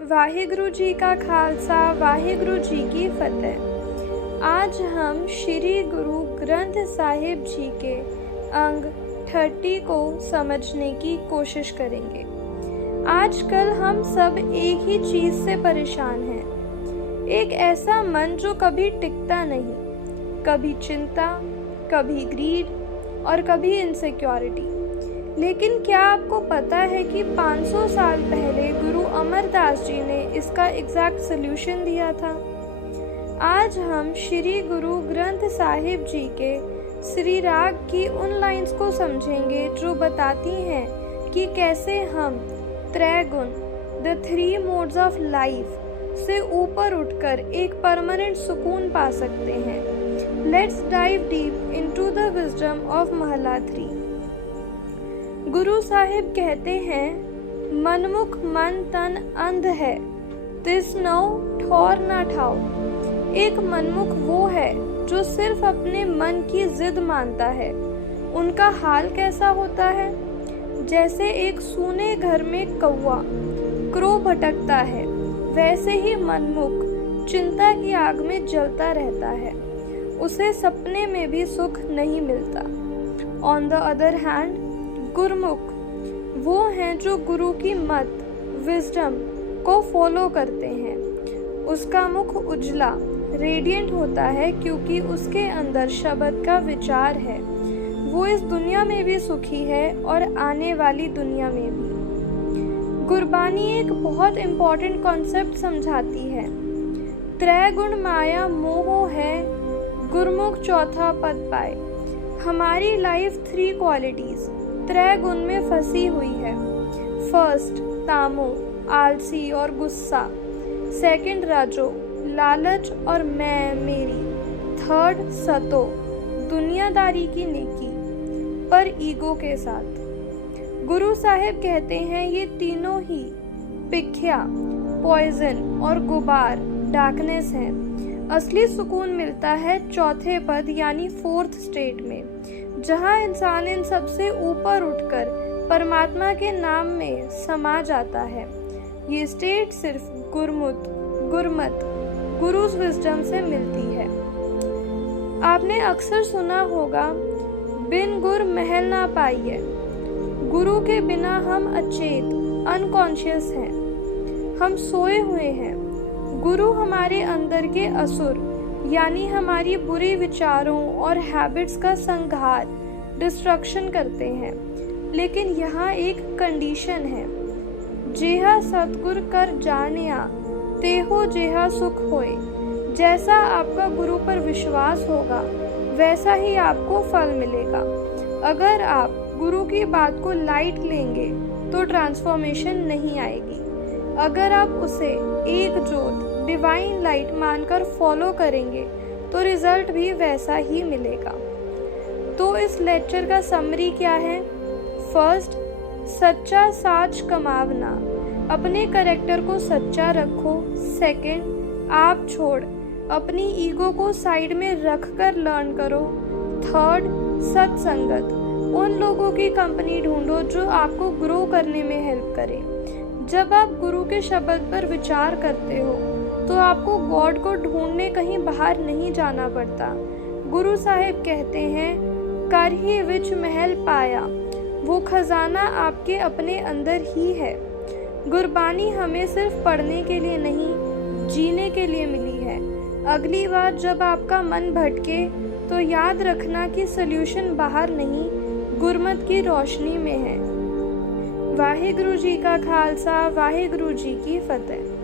वाहिगुरु जी का खालसा, वाहिगुरु जी की फतेह। आज हम श्री गुरु ग्रंथ साहिब जी के अंग 30 को समझने की कोशिश करेंगे। आजकल हम सब एक ही चीज़ से परेशान हैं, एक ऐसा मन जो कभी टिकता नहीं, कभी चिंता, कभी ग्रीड और कभी इनसिक्योरिटी। लेकिन क्या आपको पता है कि 500 साल पहले गुरु अमरदास जी ने इसका एग्जैक्ट सल्यूशन दिया था। आज हम श्री गुरु ग्रंथ साहिब जी के श्री राग की उन लाइंस को समझेंगे जो बताती हैं कि कैसे हम त्रैगुण, द 3 मोड्स ऑफ लाइफ से ऊपर उठकर एक परमानेंट सुकून पा सकते हैं। Let's dive deep into the wisdom of महला 3। गुरु साहिब कहते हैं, मनमुख मन तन अंध है, तिसनो ठौर ना ठाओ। एक मनमुख वो है जो सिर्फ अपने मन की जिद मानता है। उनका हाल कैसा होता है? जैसे एक सूने घर में कौवा क्रो भटकता है, वैसे ही मनमुख चिंता की आग में जलता रहता है। उसे सपने में भी सुख नहीं मिलता। ऑन द अदर हैंड, गुरमुख वो हैं जो गुरु की मत, विजडम को फॉलो करते हैं। उसका मुख उजला, रेडिएंट होता है क्योंकि उसके अंदर शब्द का विचार है। वो इस दुनिया में भी सुखी है और आने वाली दुनिया में भी। गुरबानी एक बहुत इम्पॉर्टेंट कॉन्सेप्ट समझाती है। त्रैगुण माया मोह है, गुरमुख चौथा पद पाए। हमारी लाइफ 3 क्वालिटीज त्रैगुण में फंसी हुई है। फर्स्ट तामो, आलसी और गुस्सा। सेकंड राजो, लालच और मैं मेरी। थर्ड सतो, दुनियादारी की नेकी पर ईगो के साथ। गुरु साहिब कहते हैं ये तीनों ही पिख्या, पॉइजन और गुबार, डार्कनेस हैं। असली सुकून मिलता है चौथे पद यानी 4th स्टेट में, जहाँ इंसान इन सबसे ऊपर उठकर परमात्मा के नाम में समा जाता है। ये स्टेट सिर्फ गुरमत, गुरुस विजडम से मिलती है। आपने अक्सर सुना होगा, बिन गुर महल ना पाइए। गुरु के बिना हम अचेत, अनकॉन्शियस हैं, हम सोए हुए हैं। गुरु हमारे अंदर के असुर यानी हमारी बुरी विचारों और हैबिट्स का संहार, डिस्ट्रक्शन करते हैं। लेकिन यहाँ एक कंडीशन है, जेहा सतगुर कर जानिया तेहो जेहा सुख होए। जैसा आपका गुरु पर विश्वास होगा वैसा ही आपको फल मिलेगा। अगर आप गुरु की बात को लाइट लेंगे तो ट्रांसफॉर्मेशन नहीं आएगी। अगर आप उसे एक जोत, डिवाइन लाइट मानकर फॉलो करेंगे तो रिजल्ट भी वैसा ही मिलेगा। तो इस लेक्चर का समरी क्या है? फर्स्ट, सच्चा साच कमावना, अपने कैरेक्टर को सच्चा रखो। सेकंड, आप छोड़, अपनी ईगो को साइड में रखकर लर्न करो। थर्ड, सत्संगत, उन लोगों की कंपनी ढूंढो जो आपको ग्रो करने में हेल्प करे। जब आप गुरु के शब्द पर विचार करते हो तो आपको गॉड को ढूंढने कहीं बाहर नहीं जाना पड़ता। गुरु साहिब कहते हैं, कर ही विच महल पाया। वो खजाना आपके अपने अंदर ही है। गुरबानी हमें सिर्फ पढ़ने के लिए नहीं, जीने के लिए मिली है। अगली बार जब आपका मन भटके तो याद रखना कि सल्यूशन बाहर नहीं, गुरमत की रोशनी में है। वाहिगुरु जी का खालसा, वाहिगुरु जी की फतेह।